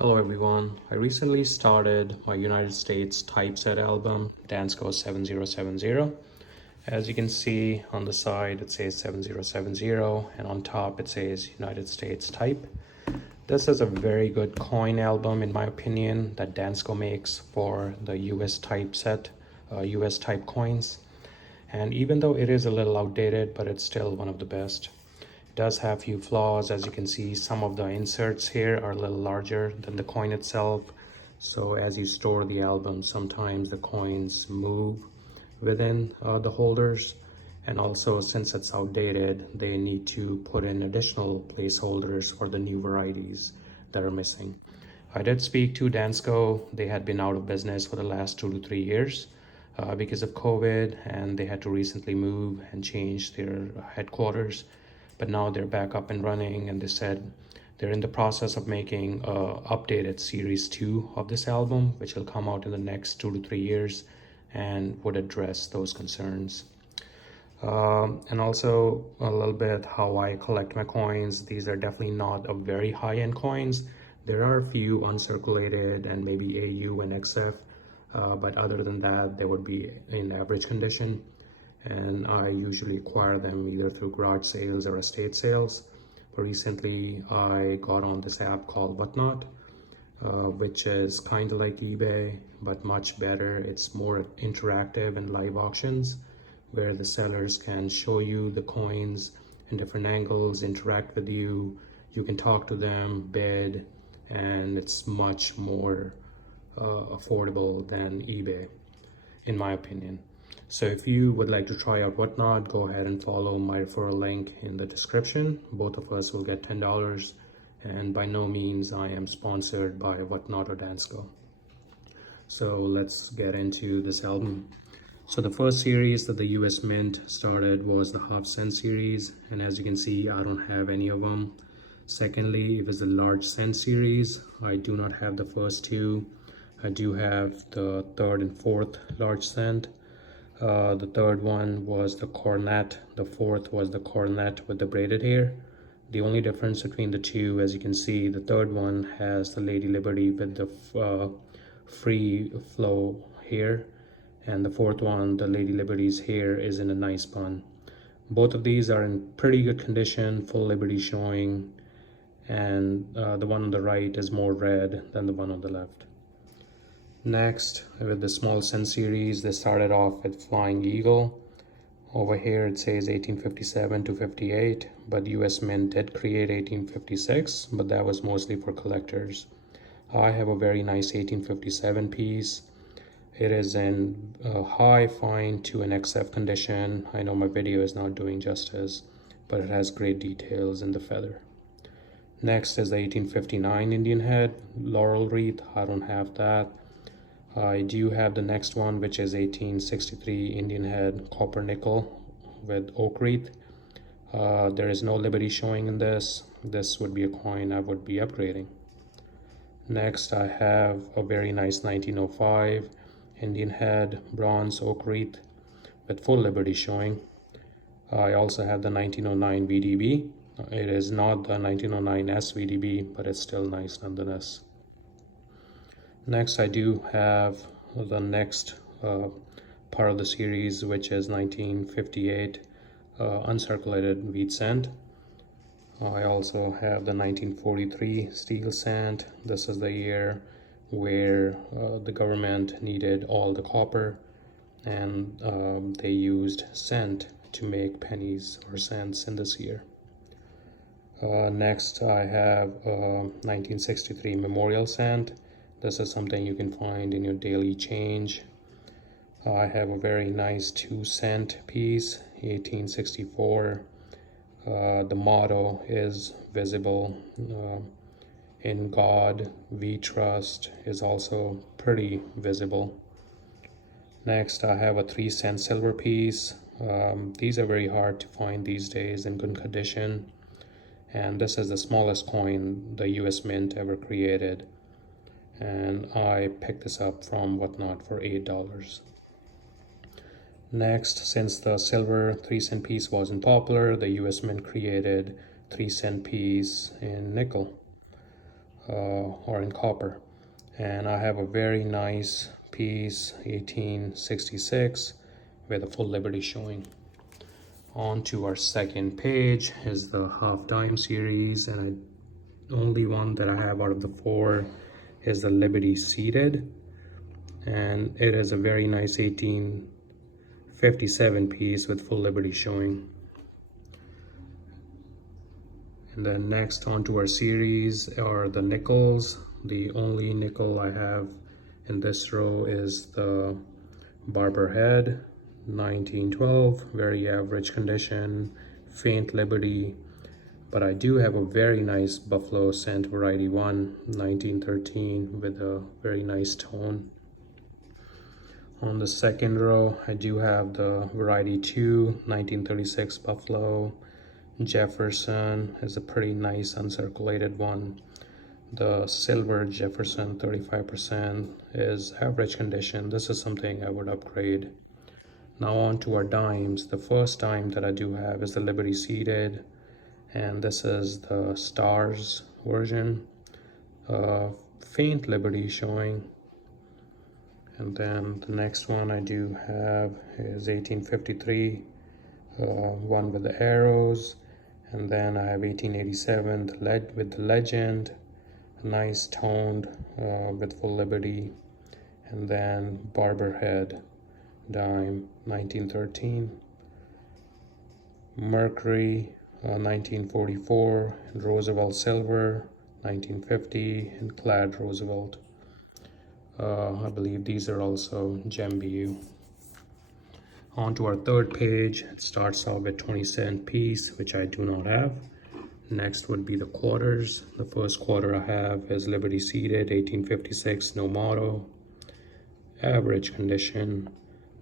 Hello everyone. I recently started my United States typeset album, Dansco 7070. As you can see on the side it says 7070 and on top it says United States type. This is a very good coin album in my opinion that Dansco makes for the US typeset, US type coins. And even though it is a little outdated, but it's still one of the best. It does have few flaws. As you can see, some of the inserts here are a little larger than the coin itself. So as you store the album, sometimes the coins move within the holders. And also, since it's outdated, they need to put in additional placeholders for the new varieties that are missing. I did speak to Dansco. They had been out of business for the last 2 to 3 years because of COVID, and they had to recently move and change their headquarters. But now they're back up and running, and they said they're in the process of making updated series 2 of this album, which will come out in the next 2 to 3 years and would address those concerns. And also a little bit how I collect my coins. These are definitely not a very high-end coins. There are a few uncirculated and maybe AU and XF, but other than that, they would be in average condition. And I usually acquire them either through garage sales or estate sales. But recently I got on this app called Whatnot, which is kind of like eBay, but much better. It's more interactive and live auctions where the sellers can show you the coins in different angles, interact with you. You can talk to them, bid, and it's much more affordable than eBay, in my opinion. So if you would like to try out Whatnot, go ahead and follow my referral link in the description. Both of us will get $10, and by no means I am sponsored by Whatnot or Dansco. So let's get into this album. So the first series that the US Mint started was the half cent series, and as you can see, I don't have any of them. Secondly, it was the large cent series. I do not have the first two. I do have the third and fourth large cent. The third one was the cornet. The fourth was the cornet with the braided hair. The only difference between the two, as you can see, the third one has the Lady Liberty with the free flow hair, and the fourth one, the Lady Liberty's hair, is in a nice bun. Both of these are in pretty good condition, full Liberty showing, and the one on the right is more red than the one on the left. Next, with the small cent series, they started off with Flying Eagle. Over here it says 1857 to 58, but US Mint did create 1856, but that was mostly for collectors. I have a very nice 1857 piece. It is in high fine to an XF condition. I know my video is not doing justice, but it has great details in the feather. Next is the 1859 Indian head, laurel wreath. I don't have that. I do have the next one, which is 1863 Indian head copper nickel with oak wreath. There is no Liberty showing in this. This would be a coin I would be upgrading. Next, I have a very nice 1905 Indian head bronze oak wreath with full Liberty showing. I also have the 1909 VDB. It is not the 1909S VDB, but it's still nice nonetheless. Next, I do have the next part of the series, which is 1958 uncirculated wheat cent. I also have the 1943 steel cent. This is the year where the government needed all the copper, and they used cent to make pennies or cents in this year. Next, I have 1963 memorial cent. This is something you can find in your daily change. I have a very nice 2 cent piece, 1864. The motto is visible. In God we trust is also pretty visible. Next, I have a 3 cent silver piece. These are very hard to find these days in good condition. And this is the smallest coin the US Mint ever created. And I picked this up from Whatnot for $8. Next, since the silver 3 cent piece wasn't popular, the US Mint created 3 cent piece in nickel. or in copper. And I have a very nice piece, 1866, with a full liberty showing. On to our second page is the half dime series, and only one that I have out of the four is the Liberty seated, and it is a very nice 1857 piece with full liberty showing. And then next onto our series are the nickels. The only nickel I have in this row is the Barber Head 1912, very average condition, faint liberty, but I do have a very nice Buffalo Scent Variety 1 1913 with a very nice tone. On the second row, I do have the Variety 2 1936 Buffalo. Jefferson is a pretty nice uncirculated one. The silver Jefferson 35% is average condition. This is something I would upgrade. Now on to our dimes. The first dime that I do have is the Liberty seated, and this is the Stars version. Faint liberty showing. And then the next one I do have is 1853, one with the arrows. And then I have 1887 with the legend, a nice toned with full liberty. And then Barber Head dime 1913, Mercury 1944, and Roosevelt Silver 1950, and Clad Roosevelt. I believe these are also Gem BU. On to our third page, it starts off with 20-cent piece, which I do not have. Next would be the quarters. The first quarter I have is Liberty seated, 1856, no motto, average condition.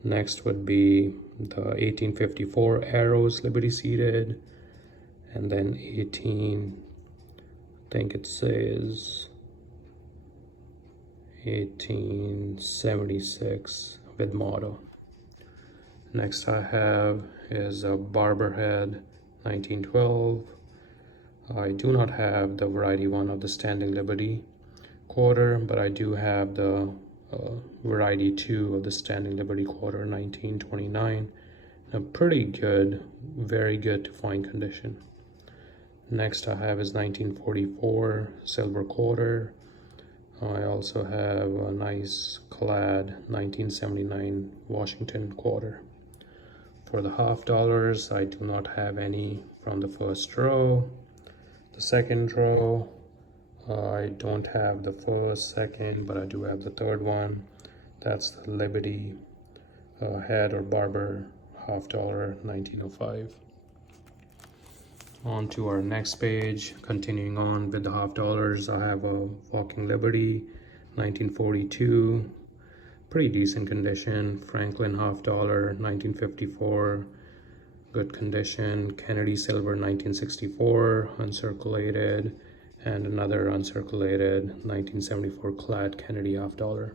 Next would be the 1854 arrows Liberty seated, and then I think it says 1876 with motto. Next I have is a Barber Head 1912. I do not have the Variety 1 of the Standing Liberty quarter, but I do have the Variety 2 of the Standing Liberty quarter 1929. A pretty good, very good to fine condition. Next I have is 1944 silver quarter. I also have a nice Clad 1979 Washington quarter. For the half dollars, I do not have any from the first row. The second row, I don't have the first, second, but I do have the third one. That's the Liberty Head or Barber half dollar 1905. On to our next page, continuing on with the half dollars, I have a Walking Liberty 1942, pretty decent condition. Franklin half dollar 1954, good condition. Kennedy silver 1964, uncirculated, and another uncirculated 1974 Clad Kennedy half dollar.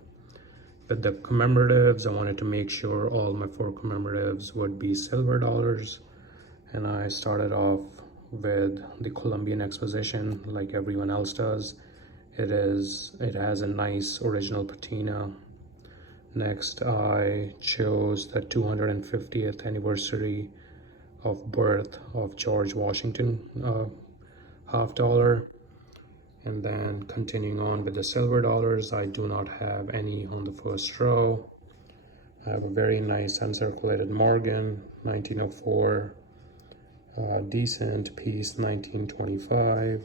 With the commemoratives, I wanted to make sure all my four commemoratives would be silver dollars, and I started off with the Columbian Exposition like everyone else does. It has a nice original patina. Next I chose the 250th anniversary of birth of George Washington half dollar. And then continuing on with the silver dollars, I do not have any on the first row. I have a very nice uncirculated Morgan 1904, decent piece 1925,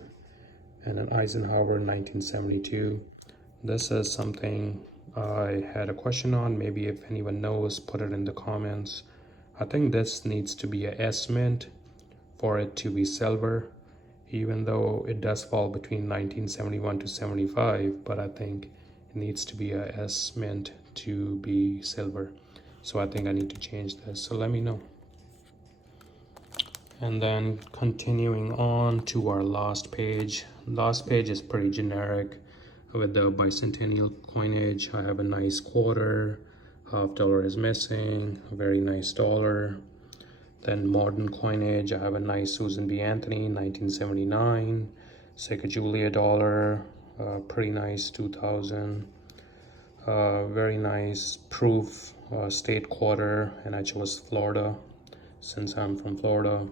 and an Eisenhower 1972. This is something I had a question on. Maybe if anyone knows, put it in the comments. I think this needs to be a S mint for it to be silver, even though it does fall between 1971 to 75, but I think it needs to be a S mint to be silver. So I think I need to change this, so let me know. And then continuing on to our last page. Last page is pretty generic. With the bicentennial coinage, I have a nice quarter, half dollar is missing, a very nice dollar. Then modern coinage, I have a nice Susan B. Anthony 1979, Sacagawea dollar, pretty nice 2000. Very nice proof, state quarter, and I chose Florida since I'm from Florida.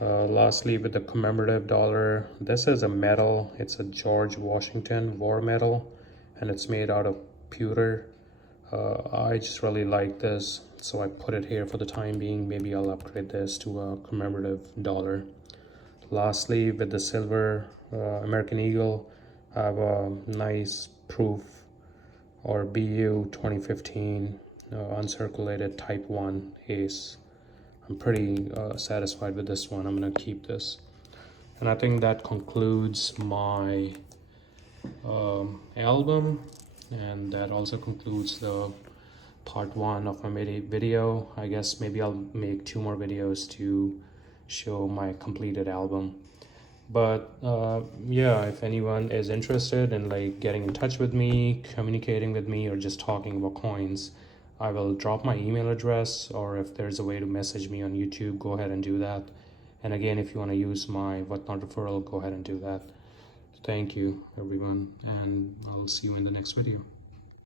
Lastly, with the commemorative dollar, this is a medal. It's a George Washington war medal, and it's made out of pewter. I just really like this, so I put it here for the time being. Maybe I'll upgrade this to a commemorative dollar. Lastly, with the silver American Eagle, I have a nice proof or BU 2015 uncirculated type 1 ace. I'm pretty satisfied with this one. I'm gonna keep this. And I think that concludes my album, and that also concludes the part 1 of my video. I guess maybe I'll make 2 more videos to show my completed album. But yeah, if anyone is interested in like getting in touch with me, communicating with me, or just talking about coins, I will drop my email address, or if there's a way to message me on YouTube, go ahead and do that. And again, if you want to use my Whatnot referral, go ahead and do that. Thank you, everyone, and I'll see you in the next video.